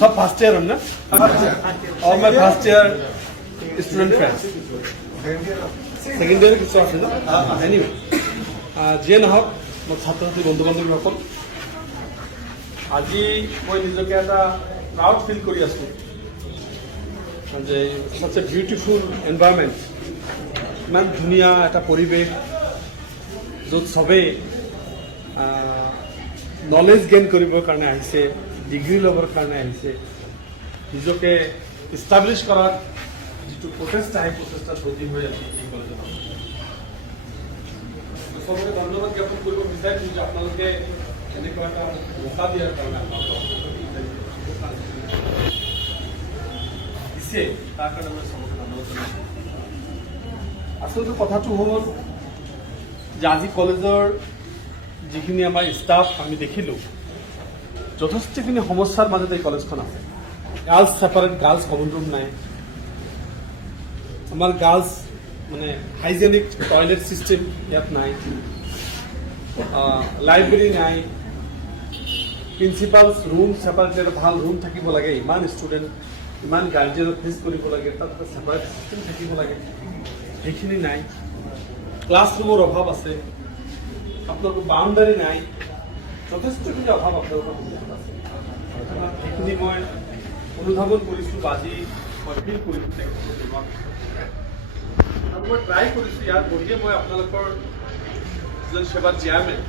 सब first year हम ना और मैं first year student friends second year কিছু আছে এনিৱে যিয়ে নহওক মোৰ ছাত্ৰ ছাত্ৰী বন্ধু বান্ধৱীসকল আজি মই নিজকে এটা প্ৰাউড ফিল কৰি আছোঁ যে such a beautiful environment ইমান ধুনীয়া এটা পৰিৱেশ য'ত সবেই নলেজ গেইন কৰিবৰ কাৰণে আহিছে ডিগ্ৰী ল'বৰ কাৰণে আহিছে নিজকে ইষ্টাব্লিছ কৰাৰ যিটো প্ৰচেষ্টা সেই প্ৰচেষ্টাত ব্ৰতী হৈ আছে এই কলেজত সবকে ধন্যবাদ জ্ঞাপন কৰিব বিচাৰিছোঁ যে আপোনালোকে এনেকুৱা এটা মৌকা দিয়াৰ কাৰণে দিছে তাৰ কাৰণে মই সবকে ধন্যবাদ জনাইছোঁ আচলতে কথাটো হ'ল যে আজি কলেজৰ যিখিনি আমাৰ ষ্টাফ আমি দেখিলোঁ যথেষ্টখিনি সমস্যাৰ মাজতে এই কলেজখন আছে girls separate girls common room নাই আমাৰ গাৰ্লছ মানে হাইজেনিক টয়লেট চিষ্টেম ইয়াত নাই লাইব্ৰেৰী নাই প্ৰিন্সিপালছ ৰুম ছেপাৰেট এটা ভাল ৰুম থাকিব লাগে ইমান ষ্টুডেণ্ট ইমান গাৰ্জেনক ফিজ কৰিব লাগে তাত এটা ছেপাৰেট চিষ্টেম থাকিব লাগে সেইখিনি নাই ক্লাছৰুমৰ অভাৱ আছে আপোনালোকৰ বাউণ্ডাৰী নাই যথেষ্টখিনি অভাৱ আপোনালোকৰ আছে সেইখিনি মই অনুধাৱন কৰিছোঁ আজি মই ফিল কৰিছোঁ আৰু মই ট্ৰাই কৰিছোঁ ইয়াত বহিয়ে মই আপোনালোকৰ যিজন সেৱাৰ চেয়াৰমেন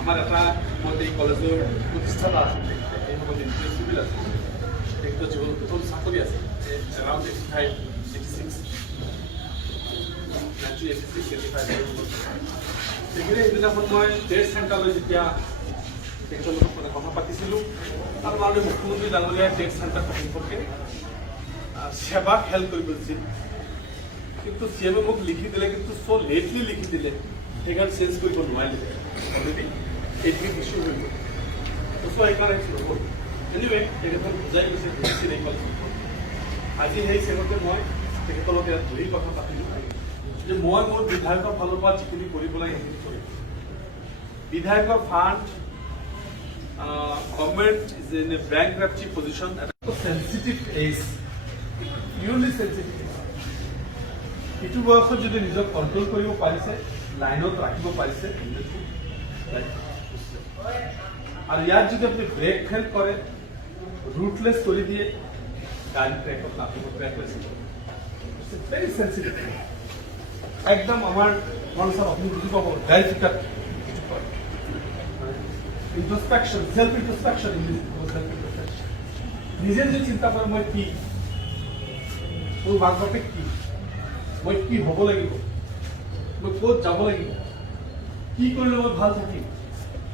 আমাৰ এটা সময়ত এই কলেজৰ প্ৰতিষ্ঠাতা আছিল এই সময়ত ইণ্টাৰেষ্ট চিভিল আছিল তেখেতৰ জীৱনত প্ৰথম চাকৰি আছে এৰাউণ্ড 85 সেইদিনাখন মই টেষ্ট চেণ্টাৰলৈ যেতিয়া তেখেতৰ লগত মানে কথা পাতিছিলোঁ তাৰ মানে মুখ্যমন্ত্ৰী ডাঙৰীয়াই টেষ্ট চেণ্টাৰটো সম্পৰ্কে সেৱাক হেল্প কৰিব দিছিল কিন্তু চি এমে মোক লিখি দিলে কিন্তু চ' লেটলি লিখি দিলে সেইকাৰণে চেঞ্জ কৰিব নোৱাৰিলে অলৰেডি এইটো ইছ্যু হৈ গ'ল চ' সেইকাৰণে নহ'ল এনিৱে তেখেতক বুজাই গৈছে বুজিছিল এই কলেজখন আজি সেই চেগতে মই তেখেতৰ লগত ইয়াত বহি কথা পাতিলোঁ যে মই মোৰ বিধায়কৰ ফালৰ পৰা যিখিনি কৰিব লাগে সেইখিনি কৰিম বিধায়কৰ fund government is in a bankruptcy position এটা চেঞ্চিটিভ এজ পিউৰলি চেঞ্চিটিভ এইটো বয়সত যদি নিজক কণ্ট্ৰল কৰিব পাৰিছে লাইনত ৰাখিব পাৰিছে আৰু ইয়াত যদি আপুনি ব্ৰেক ফেল কৰে ৰুটলেছ কৰি দিয়ে গাড়ী ট্ৰেকত নামিব ট্ৰেকলেছ ভেৰি চেঞ্চিটিভ একদম আমাৰ মানুষ আপনি বুঝি পাবো ভেৰিফিকাৰ ইন্ট্ৰোস্পেকশন সেলফ ইন্ট্ৰোস্পেকশন নিজে যে চিন্তা কৰে মই কি মোৰ মাক বাপেক মই কি হ'ব লাগিব মই ক'ত যাব লাগিব কি কৰিলে মই ভাল থাকিম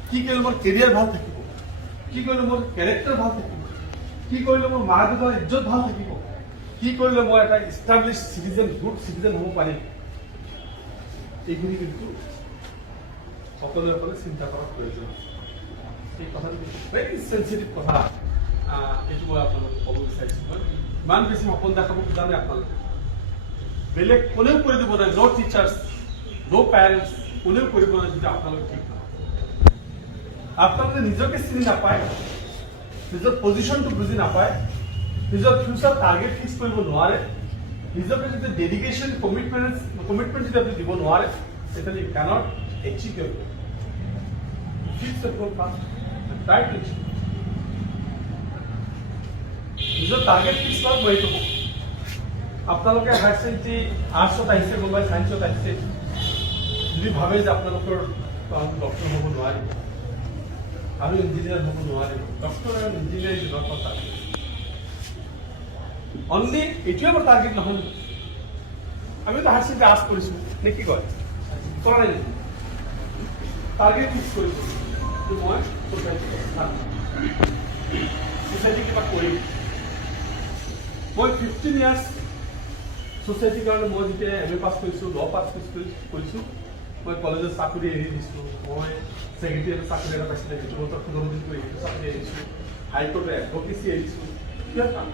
কি কৰিলে মোৰ কেৰিয়াৰ ভাল থাকিব কি কৰিলে মোৰ কেৰেক্টাৰ ভাল থাকিব কি কৰিলে মোৰ মা দেউতাৰ ইজ্জত ভাল থাকিব কি কৰিলে মই এটা ইষ্টাব্লিছ চিটিজেন গুড চিটিজেন হ'ব পাৰিম এইখিনি কিন্তু সকলোৱে চিন্তা কৰাৰ প্ৰয়োজন আছে এই কথাটো ভেৰি চেঞ্চিটিভ কথা এইটো মই আপোনালোকক ক'ব বিচাৰিছোঁ মই ইমান বেছি সপোন দেখাব খোজা নাই আপোনালোকে বেলেগ কোনেও কৰি দিব নাই ন' টিচাৰ্ছ ন' পেৰেণ্টছ কোনেও কৰিব নাই যদি আপোনালোকে ঠিক নহয় আপোনালোকে নিজকে চিনি নাপায় নিজৰ পজিশ্যনটো বুজি নাপায় নিজৰ ফিউচাৰ টাৰ্গেট ফিক্স কৰিব নোৱাৰে নিজকে যদি ডেডিকেশ্যন কমিটমেণ্ট যদি আপুনি দিব নোৱাৰে তেতিয়াহ'লে ইউ কেনট এচিভ ইয়ৰ গ'ল ফিক্স দ্য গ'ল ফাৰ্ষ্ট ট্ৰাই টু এচিভ নিজৰ টাৰ্গেট ফিক্স কৰক মই এইটো কওঁ আপোনালোকে হায়াৰ ছেকেণ্ডেৰী আৰ্টছত আহিছে কোনোবাই ছায়েন্সত আহিছে যদি ভাবে যে আপোনালোকৰ ডক্টৰ হ'ব নোৱাৰিব আৰু ইঞ্জিনিয়াৰ হ'ব নোৱাৰিব ডক্টৰ আৰু engineer is not target only এইটোৱে আমাৰ টাৰ্গেট নহয় আমিতো হায়াৰ ছেকেণ্ডেৰী আৰ্টছ কৰিছোঁ নে কি কয় কৰা নাই টাৰ্গেট ফিক্স কৰিছোঁ যে মই ছ'চাইটি কিবা কৰিম মই 15 ইয়াৰ্ছ ছ'চাইটিৰ কাৰণে মই যেতিয়া এম এ পাছ কৰিছোঁ ল পাছ কৰিছোঁ মই কলেজত চাকৰি এৰি দিছোঁ মই ছেক্ৰেটেৰীয়েটৰ চাকৰি এটা পাইছিলে সেইটো বছৰ 15 দিন কৰি সেইটো চাকৰি এৰিছোঁ হাইকোৰ্টৰ এডভকেচি এৰিছোঁ কিয় কাম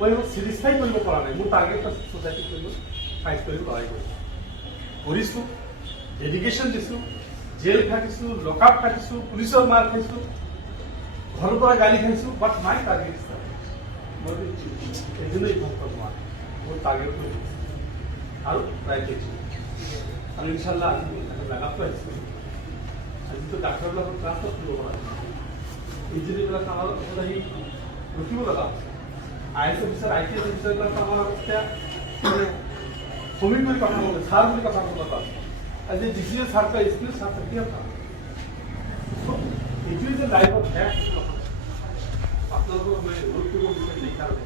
মই ছেটিছফাই কৰিব পৰা নাই মোৰ টাৰ্গেট আছে ছ'চাইটি কৰিব ফাইট কৰিব লৰাই কৰিছোঁ ডেডিকেশ্যন দিছোঁ জেল খাটিছোঁ লকআপ খাটিছোঁ পুলিচৰ মাৰ খাইছোঁ ঘৰৰ পৰা গালি খাইছোঁ বাট মাই টাৰ্গেট মই এজনেই ভাল পাব মোৰ টাৰ্গেট কৰি আৰু ট্ৰাই কৰিছোঁ আৰু ইনশাল্লাহ লাগাটো আহিছোঁ আজিতো ডাক্তৰবিলাকৰ ক্লাছত দিব পৰা ইঞ্জিনিয়াৰবিলাক আমাৰ লগত আহি ৰখিব লগা IAS অফিচাৰ IPS অফিচাৰবিলাক আমাৰ এতিয়া সমী কৰি কথা ক'লে ছাৰ বুলি কথা ক'ব লগা আজি ডিচিএ ছাৰ কা স্কুল ছাৰ থাকিয়ে কথা এইটোৱে যে লাইফত হ্যাক আপোনালোকক মই অনুৰোধ কৰিব বিচাৰিম সেইকাৰণে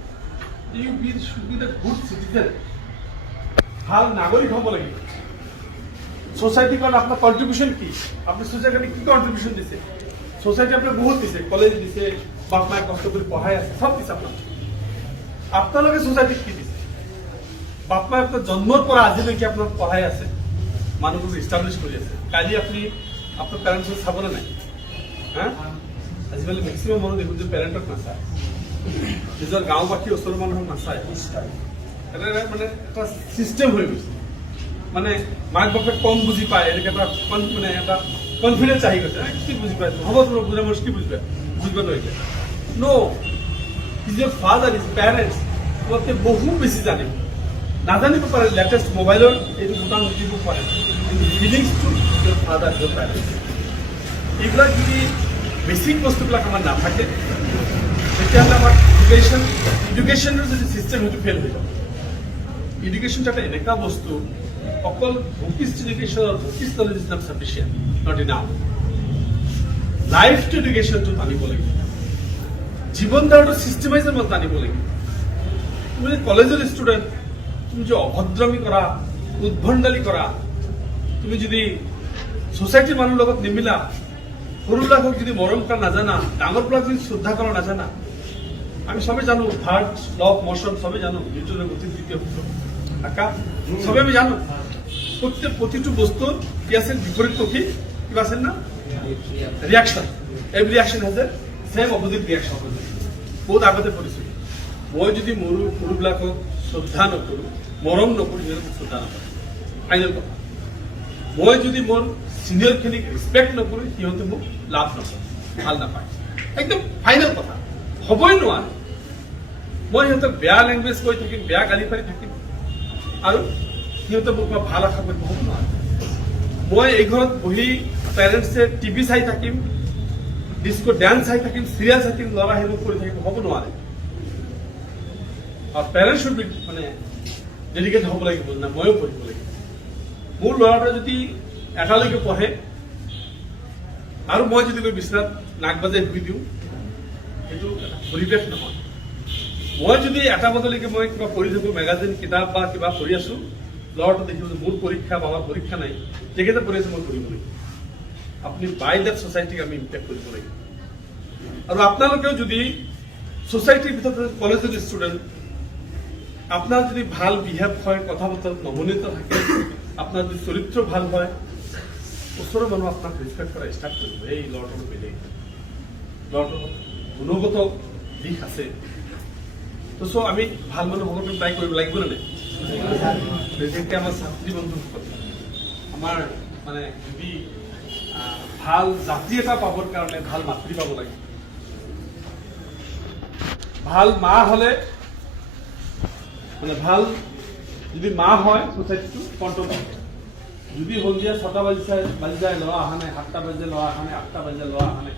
you should be the good citizen ভাল নাগৰিক হ'ব লাগিব সোসাইটিৰ কাৰণে আপোনাৰ কন্ট্ৰিবিউশন কি আপুনি সোসাইটিৰ কাৰণে কি কন্ট্ৰিবিউশন দিছে সোসাইটি আপোনাক বহুত দিছে কলেজ দিছে বাপ মায়ে কষ্ট কৰি পঢ়াই আছে সব দিছে আপোনালোকে সোসাইটিক কি দিছে বাপ মায়ে আপোনাৰ জন্মৰ পৰা আজিলৈকে আপোনাক পঢ়াই আছে মানুহক ইষ্টাব্লিছ কৰি আছে কালি আপুনি আপোনাৰ পেৰেণ্টছক চাবনে নাই হা আজিকালি মেক্সিমাম মানুহ দেখোঁ যে পেৰেণ্টক নাচায় নিজৰ গাঁওবাসী ওচৰৰ মানুহক নাচায় এটা মানে এটা চিষ্টেম হৈ গৈছে মানে মাক বাপেক কম বুজি পায় এনেকে এটা মানে এটা কনফিডেন্স আহি গৈছে কি বুজি পায় হ'ব তোমাৰ বুজা মোৰ কি বুজিবা বুজিব নোৱাৰিলে নো is your father is parents তোমাতকৈ বহু বেছি জানিব নাজানিব পাৰে লেটেষ্ট মোবাইলৰ এইটো বুটাম নিদিব পাৰে কিন্তু feelings to your father your parents এইবিলাক যদি বেছিক বস্তুবিলাক আমাৰ নাথাকে তেতিয়াহ'লে আমাৰ এডুকেশ্যনৰ যদি চিষ্টেম সেইটো ফেইল হৈ যাব এডুকেশ্যনটো এটা এনেকুৱা বস্তু অকল ভোকিষ্ট education ভোকিষ্ট knowledge is not সাফিচিয়েণ্ট not enough life to এডুকেশ্যনটো আনিব লাগিব জীৱন ধাৰণটো চিষ্টেমাইজৰ মতে আনিব লাগিব তুমি যদি কলেজৰ ষ্টুডেণ্ট তুমি যদি অভদ্ৰামি কৰা উদ্ভণ্ডালি কৰা তুমি যদি সোসাইটিৰ মানুহৰ লগত নিমিলা সৰুবিলাকক যদি মৰম কৰা নাজানা ডাঙৰবিলাক যদি শ্ৰদ্ধা কৰা নাজানা আমি সবে জানো ভাৰ্ট লভ মোশন সবে জানো নিউটনৰ গতিৰ দ্বিতীয় সূত্ৰ আকা সবে আমি জানো প্ৰতিটো বস্তুৰ কি আছে বিপৰীতমুখী কিবা আছে না reaction every reaction has a same opposite reaction বহুত আগতে পঢ়িছোঁ মই যদি মোৰ সৰুবিলাকক শ্ৰদ্ধা নকৰোঁ মৰম নকৰোঁ সিহঁতক শ্ৰদ্ধা নকৰোঁ ফাইনেল কথা মই যদি মোৰ চিনিয়ৰখিনিক ৰেচপেক্ট নকৰোঁ সিহঁতে মোক লাভ নকৰে ভাল নাপায় একদম ফাইনেল কথা হ'বই নোৱাৰে মই সিহঁতক বেয়া লেংগুৱেজ কৈ থাকিম বেয়া গালি পাৰি থাকিম আৰু সিহঁতে মোক মই ভাল আশা কৰিব হ'ব নোৱাৰে মই এই ঘৰত বহি পেৰেণ্টছে টিভি চাই থাকিম ডিস্কো ডেন্স চাই থাকিম চিৰিয়েল চাই থাকিম ল'ৰা সেইবোৰ কৰি থাকিম হ'ব নোৱাৰে আৰু পেৰেণ্টছ শুড বি মানে ডেডিকেট হ'ব লাগিব না ময়ো পঢ়িব লাগিব মোৰ ল'ৰাটোৱে যদি এটালৈকে পঢ়ে আৰু মই যদি গৈ বিচনাত নাক বাজাই শুই দিওঁ সেইটো এটা পৰিৱেশ নহয় মই যদি এটা বজালৈকে মই কিবা পঢ়ি থাকোঁ মেগাজিন কিতাপ বা কিবা পঢ়ি আছোঁ ল'ৰাটো দেখিব যে মোৰ পৰীক্ষা বা আমাৰ পৰীক্ষা নাই তেখেতে পঢ়ি আছে মই পঢ়িব লাগিব আপুনি বাই দেট সোসাইটিক আমি ইম্পেক্ট কৰিব লাগিব আৰু আপোনালোকেও যদি সোসাইটিৰ ভিতৰত কলেজৰ ষ্টুডেণ্ট আপোনাৰ যদি ভাল বিহেভ হয় কথা বতৰাত নমনীয়তা থাকে আপোনাৰ যদি চৰিত্ৰ ভাল হয় ওচৰৰ মানুহ আপোনাক ৰেচপেক্ট কৰা ষ্টাৰ্ট কৰিব এই ল'ৰাটো বেলেগ ল'ৰাটো গুণগত দিশ আছে তো চ' আমি ভাল মানুহ সকলোকে ট্ৰাই কৰিব লাগিব নে নাই বিশেষকৈ আমাৰ ছাত্ৰী বন্ধুসকল আমাৰ মানে যদি ভাল জাতি এটা পাবৰ কাৰণে ভাল মাতৃ পাব লাগে ভাল মা হ'লে মানে ভাল যদি মা হয় সোসাইটিটো কণ্ট্ৰল থাকে যদি সন্ধিয়া 6টা বাজি যায় ল'ৰা অহা নাই 7টা বাজিছে ল'ৰা অহা নাই 8টা বাজিছে ল'ৰা অহা নাই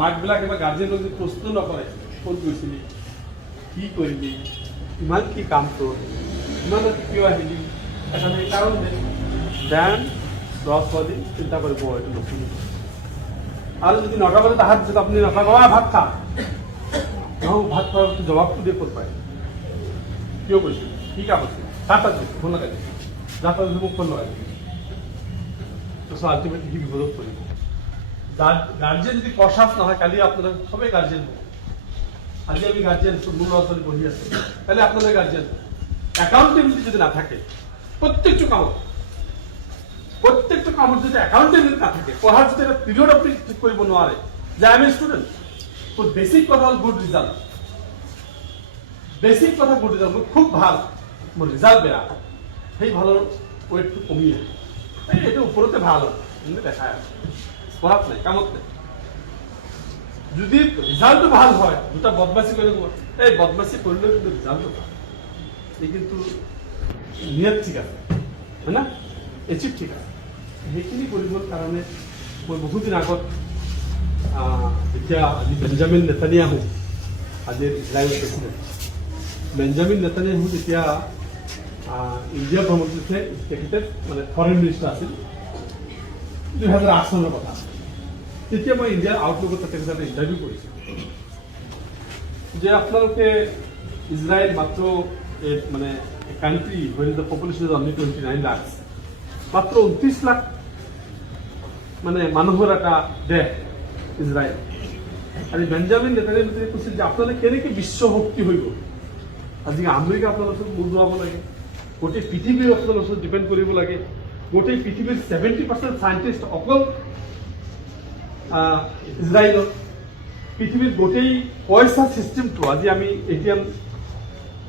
মাকবিলাক এবাৰ গাৰ্জেনক যদি প্ৰশ্ন নকৰে ক'ত গৈছিলি কি কৰিলি ইমান কি কাম তোৰ ইমান কিয় আহিলি এটা সেইকাৰণ দেন 10 ছোৱালী চিন্তা কৰিব এইটো নতুন আৰু যদি 9টা বজাত অহাৰ পিছত আপুনি নকয় ভাত খা নহয় ভাত খোৱাৰ জবাবটো দিয়ে ক'ত পায় কিয় কৈছে কি কাম আছে সাত আছে ফোন লগাই যাৰ মোক ফোন লগাই আল্টিমেটলি সি বিপদত পৰিব গাৰ্জেন যদি কনচাছ নহয় কালি আপোনাৰ সবেই গাৰ্জেন হ'ব আজি আমি গাৰ্জেন মোৰ ল'ৰা ছোৱালী পঢ়ি আছে কালি আপোনালোকে গাৰ্জেন একাউণ্টেবিলিটি যদি নাথাকে প্ৰত্যেকটো কামত যদি একাউণ্টেবিলিটি নাথাকে পঢ়াৰ যদি এটা পিৰিয়ড আপুনি ঠিক কৰিব নোৱাৰে যে I M a student basic কথা হ'ল গুড ৰিজাল্ট বেছিক কথা গুড ৰিজাল্ট মোৰ খুব ভাল মোৰ ৰিজাল্ট বেয়া সেই ভালৰ ৱেটটো কমি আহে এইটো ওপৰতে ভাল হয় কিন্তু দেখাই আছে পঢ়াত নাই কামত নাই যদি ৰিজাল্টটো ভাল হয় দুটা বদমাচি কৰিলে এই বদমাচি কৰিলেও কিন্তু ৰিজাল্টটো ভাল এই কিন্তু নিয়ত ঠিক আছে হয় না এচিভ ঠিক আছে সেইখিনি কৰিবৰ কাৰণে মই বহুদিন আগত এতিয়া আজি বেঞ্জামিন নেতানিয়াহু আজিৰ ইজৰাইলৰ প্ৰেচিডেণ্ট বেঞ্জামিন নেতানিয়াহু যেতিয়া ইণ্ডিয়া ভ্ৰমণ কৰিছে তেখেতে মানে ফৰেন মিনিষ্টাৰ আছিল 2008 চনৰ কথা তেতিয়া মই ইণ্ডিয়াৰ আউটলুকত তেখেতে এটা ইণ্টাৰভিউ কৰিছোঁ যে আপোনালোকে ইজৰাইল মাত্ৰ মানে country where the population is only 29 lakh মাত্ৰ 29 লাখ মানে মানুহৰ এটা দেশ ইজৰাইল আৰু বেঞ্জামিন নেতানিয়াহুৱে কৈছিল যে আপোনালোকে কেনেকৈ বিশ্ব শক্তি হৈ গ'ল আজি আমেৰিকা আপোনালোকক মূৰ দোৱাব লাগে গোটেই পৃথিৱীৰ আপোনালোকৰ ওপৰত ডিপেণ্ড কৰিব লাগে গোটেই পৃথিৱীৰ 70% চাইণ্টিষ্ট অকল ইজৰাইলৰ পৃথিৱীৰ গোটেই পইচা চিষ্টেমটো আজি আমি ATM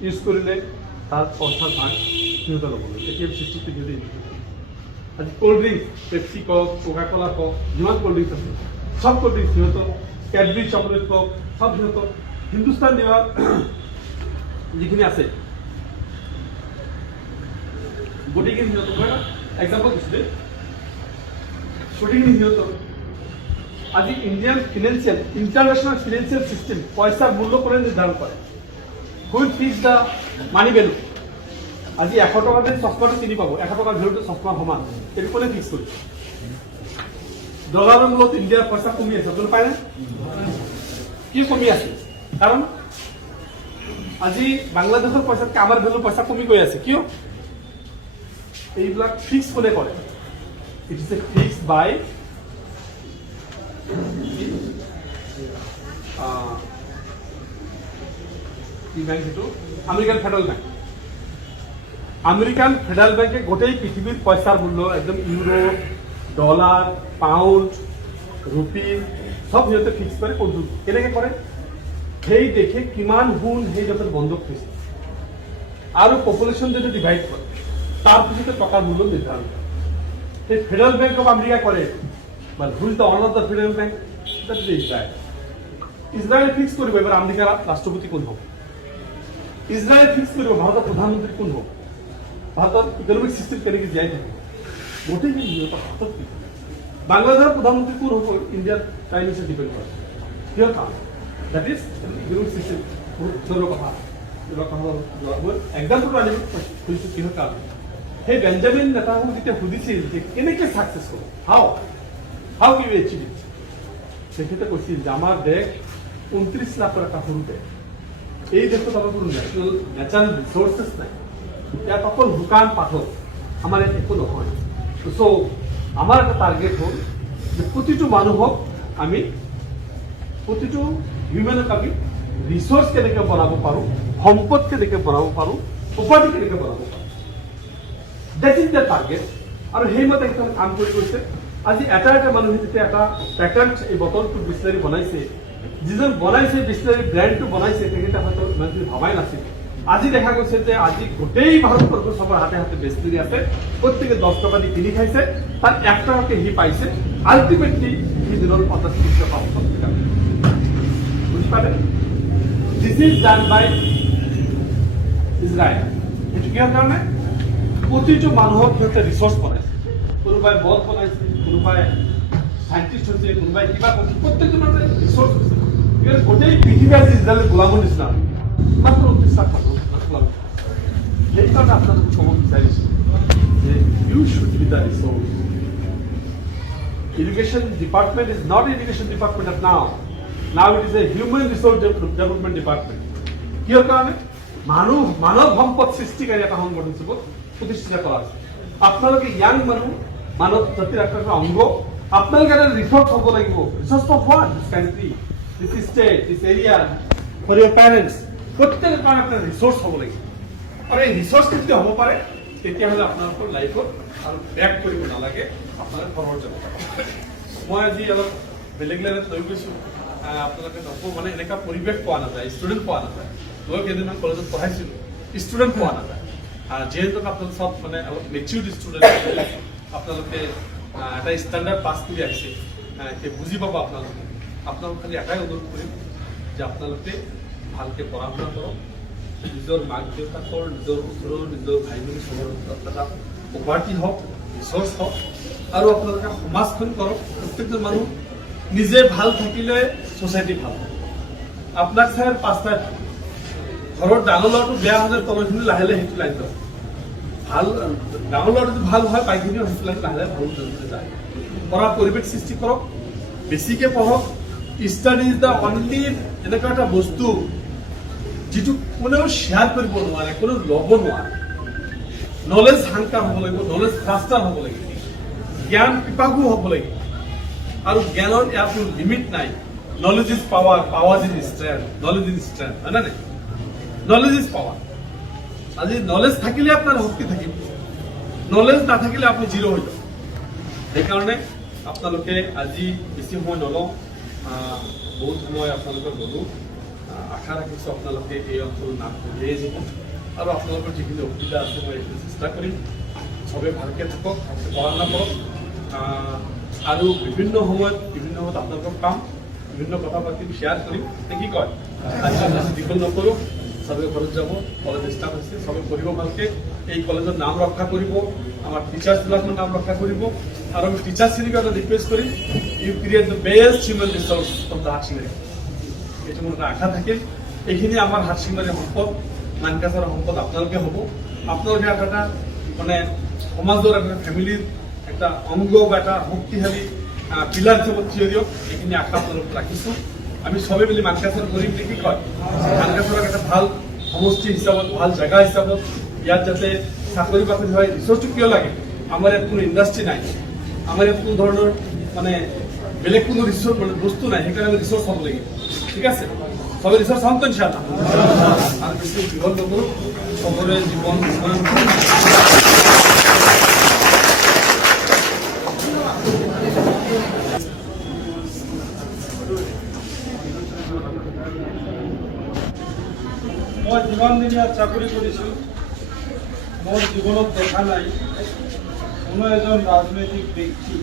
ইউজ কৰিলে তাৰ পইচাৰ ভাগ সিহঁতে ল'ব লাগে ATM চিষ্টেমটো সিহঁতে আজি কোল্ড ড্ৰিংক পেপচি কক কোকা কোলা কক যিমান কোল্ড ড্ৰিংকছ আছে সব কোল্ড ড্ৰিংকছ সিহঁতৰ কেডবেৰী চকলেট কক সব সিহঁতৰ হিন্দুস্তান দিৱাৰ যিখিনি আছে গোটেইখিনি সিহঁতৰ মই এক্সাম্পল দিছোঁ দেই গোটেইখিনি সিহঁতৰ আজি Indian financial international financial system পইচাৰ মূল্য কোনে নিৰ্ধাৰণ কৰে wheel fix the money value আজি 100 টকাতে চশমাটো কিনি পাব 100 টকাৰ ভেলুটো চশমা সমান এইটো কোনে ফিক্স কৰিছে ডলাৰৰ মূলত ইণ্ডিয়াৰ পইচা কমি আছে আপুনি পায়নে কি কমি আছে কাৰণ আজি বাংলাদেশৰ পইচাতকৈ আমাৰ ভেলু পইচা কমি গৈ আছে কিয় এইবিলাক ফিক্স কোনে কৰে ইট ইজ এ ফিক্স বাই কি ব্যাংক সেইটো American federal bank American federal বেংকে গোটেই পৃথিৱীৰ পইচাৰ মূল্য একদম ইউৰো ডলাৰ পাউণ্ড ৰুপি সব সিহঁতে ফিক্স কৰে কোনটো কেনেকৈ কৰে সেই দেশে কিমান সোণ সেই দেশত বন্ধক থৈছে আৰু পপুলেশ্যন যদি ডিভাইড কৰে তাৰ পিছতে টকাৰ মূল্য নিৰ্ধাৰণ কৰে সেই ফেডাৰেল বেংক অফ আমেৰিকা কৰে বাট হুইজ দ্য অনাৰ of the federal bank that is Israel ইজৰাইলে ফিক্স কৰিব এবাৰ আমেৰিকাৰ ৰাষ্ট্ৰপতি কোন হ'ব ইজৰাইলে ফিক্স কৰিব ভাৰতৰ প্ৰধানমন্ত্ৰী কোন হ'ব ভাৰতৰ ইকনমিক চিষ্টেম কেনেকৈ জীয়াই থাকিব গোটেইখিনি সিহঁতৰ হাতত বাংলাদেশৰ প্ৰধানমন্ত্ৰী কোন হ'ব ইণ্ডিয়াৰ প্ৰাইম মিনিষ্টাৰ ডিপেণ্ড কৰে কিহৰ কাৰণে দ্যাট ইজ ইকনমিক চিষ্টেম বহুত জৰুৰী কথা মই এক্সাম্পল আনিব খুজিছোঁ কিহৰ কাৰণে সেই বেঞ্জামিন নেতানিয়াহুক যেতিয়া সুধিছিল যে কেনেকৈ ছাকচেছ হ'ব হাউ ইউ এচিভ ইট তেখেতে কৈছিল যে আমাৰ দেশ 29 লাখৰ এটা সৰু দেশ এই দেশত আমাৰ কোনো নেচাৰেল ৰিচোৰ্চেছ নাই ইয়াত অকল শুকান পাথৰ আমাৰ ইয়াত একো নহয় চ' আমাৰ এটা টাৰ্গেট হ'ল যে প্ৰতিটো মানুহক আমি প্ৰতিটো হিউমেনক আমি ৰিচোৰ্চ কেনেকৈ বনাব পাৰোঁ সম্পদ কেনেকৈ বনাব পাৰোঁ উপাধি কেনেকৈ বনাব পাৰোঁ ডেট ইজ দ্য টাৰ্গেট আৰু সেইমতে একদম কাম কৰি গৈছে আজি এটা মানুহে যেতিয়া এটা পেটাৰ্ণ এই বটলটো বিচলাৰী বনাইছে যিজন বনাইছে বিচলাৰী ব্ৰেণ্ডটো বনাইছে তেখেতে হয়তো ইমানখিনি ভবাই নাছিল আজি দেখা গৈছে যে আজি গোটেই ভাৰতবৰ্ষ চবৰ হাতে হাতে বিচলাৰী আছে প্ৰত্যেকে 10 টকা দি কিনি খাইছে তাত 1 টকাকে সি পাইছে আল্টিমেটলি সি দিনৰ 50 টকা পাব বুজি পালে this is done by Israel এইটো কিহৰ কাৰণে প্ৰতিটো মানুহক সিহঁতে ৰিচোৰ্চ বনাইছে কোনোবাই বল বনাইছে কোনোবাই সাইণ্টিষ্ট হৈছে কোনোবাই কিবা কৰিছে প্ৰত্যেকটো মানুহে ৰিচোৰ্চ হৈছে গোটেই পৃথিৱী আজি ইজৰাইলৰ গোলামৰ নিচিনা মাত্ৰ 29 লাখ গোলাম সেইকাৰণে আপোনালোকক ক'ব বিচাৰিছোঁ যে you should be the research education department is not education department at now it is a human research development department কিহৰ কাৰণে মানৱ সম্পদ সৃষ্টিকাৰী এটা সংগঠন হিচাপত প্ৰতিষ্ঠিত কৰা হৈছে আপোনালোকে ইয়াং মানুহ মানৱ জাতিৰ একটা অংগ আপোনালোকে এটা ৰিচোৰ্চ হ'ব লাগিব research for what this country this state this area for your parents প্ৰত্যেকৰ কাৰণে এটা ৰিচোৰ্চ হ'ব লাগিব আৰু এই ৰিচোৰ্চ যেতিয়া হ'ব পাৰে তেতিয়াহ'লে আপোনালোকৰ লাইফত আৰু বেক কৰিব নালাগে আপোনালোকে ফৰৱাৰ্ড যাব মই আজি অলপ বেলেগ লাইনত লৈ গৈছোঁ আপোনালোকে নকওঁ মানে এনেকুৱা পৰিৱেশ পোৱা নাযায় ষ্টুডেণ্ট পোৱা নাযায় মই কেইদিনমান কলেজত পঢ়াইছিলোঁ ষ্টুডেণ্ট পোৱা নাযায় যিহেতু আপোনালোক সব মানে অলপ মেচিউৰ্ড ষ্টুডেণ্ট আপোনালোকে এটা ষ্টেণ্ডাৰ্ড পাছ কৰি আহিছে বুজি পাব আপোনালোকে আপোনালোক খালি এটাই অনুৰোধ কৰিম যে আপোনালোকে ভালকৈ পঢ়া শুনা কৰক, নিজৰ মাক দেউতাকৰ, নিজৰ ওচৰৰ, নিজৰ ভাই ভনী চবৰ এটা প্ৰপাৰ্টি হওক, ৰিচৰ্চ হওক, আৰু আপোনালোকে সমাজখন কৰক। প্ৰত্যেকজন মানুহ নিজে ভাল থাকিলে ছ'চাইটি ভাল হয়। আপোনাক চাই পাঁচটাই ঘৰৰ ডাঙৰ ল'ৰাটো বেয়া হ'লে তলখিনি লাহে লাহে সেইটো লাইন লয়, ভাল ডাঙৰ ল'ৰাটো যদি ভাল হয় বাইকখিনিও সেইটো লাইন লাহে লাহে ভাল যায়। পঢ়াৰ পৰিৱেশ সৃষ্টি কৰক, বেছিকৈ পঢ়ক। ষ্টাডি ইজ দ্য অনলি এনেকুৱা এটা বস্তু যিটো কোনেও শ্বেয়াৰ কৰিব নোৱাৰে, কোনেও ল'ব নোৱাৰে। নলেজ হাংকাৰ হ'ব লাগিব, নলেজ ফাষ্টাৰ হ'ব লাগিব, জ্ঞান পিপাসু হ'ব লাগিব, আৰু জ্ঞানৰ ইয়াৰ কোনো লিমিট নাই। Knowledge is power, power is strength, knowledge is strength, হয় নে নাই? Knowledge is power. আজি নলেজ থাকিলে আপোনাৰ শক্তি থাকিব, নলেজ নাথাকিলে আপুনি জিৰ' হৈ যাব। সেইকাৰণে আপোনালোকে আজি বেছি সময় নলওঁ, বহুত সময় আপোনালোকে ল'লোঁ। আশা ৰাখিছোঁ আপোনালোকে এই অঞ্চলৰ নাম উলিয়াই যাব, আৰু আপোনালোকৰ যিখিনি অসুবিধা আছে মই এইখিনি চেষ্টা কৰিম। চবেই ভালকৈ থাকক, ভালকৈ পঢ়া শুনা কৰক, আৰু বিভিন্ন সময়ত আপোনালোকক পাম, বিভিন্ন কথা পাতিম, শ্বেয়াৰ কৰিম। কি কয়, আজি দীঘল নকৰোঁ, চবে ঘৰত যাব, কলেজ ষ্টাৰ্ট হৈছে, চবে পঢ়িব ভালকৈ, এই কলেজৰ নাম ৰক্ষা কৰিব, আমাৰ টিচাৰ্ছবিলাকৰ নাম ৰক্ষা কৰিব, আৰু আমি টিচাৰ্ছখিনিক এটা ৰিকুৱেষ্ট কৰিম, you create the best human research from the হাটশিঙাৰী। এইটো মোৰ এটা আশা থাকিল। এইখিনি আমাৰ হাটশিঙাৰীৰ সম্পদ, মানকাছাৰৰ সম্পদ আপোনালোকে হ'ব। আপোনালোকে এটা মানে সমাজৰ এটা ফেমিলিৰ এটা অংগ বা এটা শক্তিশালী পিলাৰ হিচাপত থিয় দিয়ক, এইখিনি আশা আপোনালোকক ৰাখিছোঁ। আমি চবেই মিলি মানকাছাৰ কৰিম কি কয়, মানকাছাৰক এটা ভাল সমষ্টি হিচাপত, ভাল জেগা হিচাপত, ইয়াত যাতে চাকৰি বাকৰি হয়। ৰিচৰ্চটো কিয় লাগে? আমাৰ ইয়াত কোনো ইণ্ডাষ্ট্ৰি নাই, আমাৰ ইয়াত কোনো ধৰণৰ মানে বেলেগ কোনো ৰিচৰ্চ মানে বস্তু নাই, সেইকাৰণে আমি ৰিচৰ্চ হ'ব লাগিব। ঠিক আছে, সবে রিসার্চ হন তো ইনশাআল্লাহ। আর বেশি বিভ্রান্ত করুন, সকলে জীবন মই যিমান দিন ইয়াত চাকৰি কৰিছোঁ, মোৰ জীৱনত দেখা নাই কোনো এজন ৰাজনৈতিক ব্যক্তি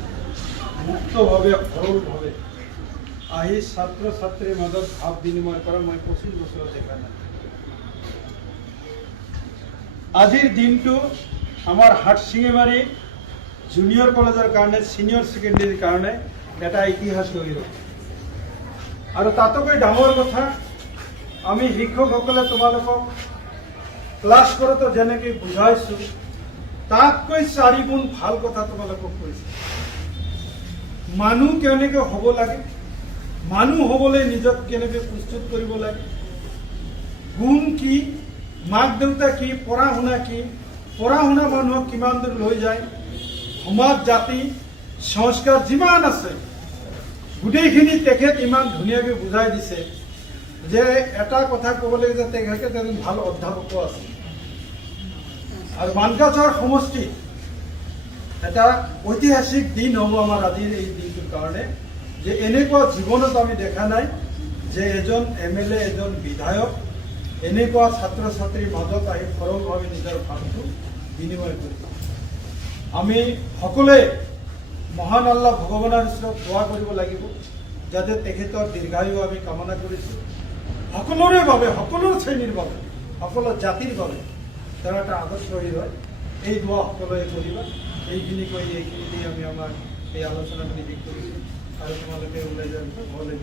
মুক্তভাৱে সৰলভাৱে আহি ছাত্ৰ ছাত্ৰীৰ মাজত ভাৱ বিনিময় কৰা মই 25 বছৰত দেখা নাই। আজিৰ দিনটো আমাৰ হাটশিঙিমাৰী জুনিয়ৰ কলেজৰ কাৰণে, ছিনিয়ৰ ছেকেণ্ডেৰীৰ কাৰণে এটা ইতিহাস হৈ ৰ'ল। আৰু তাতকৈ ডাঙৰ কথা, আমি শিক্ষকসকলে তোমালোকক ক্লাছ কৰোঁতে যেনেকৈ বুজাইছোঁ, তাতকৈ 4 গুণ ভাল কথা তোমালোকক কৈছোঁ। মানুহ কেনেকৈ হ'ব লাগে, মানুহ হ'বলৈ নিজক কেনেকৈ প্ৰস্তুত কৰিব লাগে, গুণ কি, মাক দেউতা কি, পঢ়া শুনা কি, পঢ়া শুনা মানুহক কিমান দূৰ লৈ যায়, সমাজ জাতি সংস্কাৰ যিমান আছে গোটেইখিনি তেখেত ইমান ধুনীয়াকৈ বুজাই দিছে যে এটা কথা ক'ব লাগে যে তেখেতে এজন ভাল অধ্যাপকো আছে। আৰু মানকাছাৰ সমষ্টিত এটা ঐতিহাসিক দিন হ'ব আমাৰ আজিৰ এই দিনটোৰ কাৰণে, যে এনেকুৱা জীৱনত আমি দেখা নাই যে এজন MLA, এজন বিধায়ক এনেকুৱা ছাত্ৰ ছাত্ৰীৰ মাজত আহি সৰলভাৱে নিজৰ ভাৱটো বিনিময় কৰিব। আমি সকলোৱে মহান আল্লাহ ভগৱানৰ ওচৰত দোৱা কৰিব লাগিব যাতে তেখেতৰ দীৰ্ঘায়ু আমি কামনা কৰিছোঁ। সকলোৰে বাবে, সকলো শ্ৰেণীৰ বাবে, সকলো জাতিৰ বাবে তেওঁ এটা আদৰ্শহী হয়। এই দোৱা সকলোৱে কৰিবা। এইখিনি কৈ এইখিনি আমি আমাৰ এই আলোচনাখিনি শেষ কৰিছোঁ, আৰু তোমালোকে ওলাই যাব ঘৰলৈ।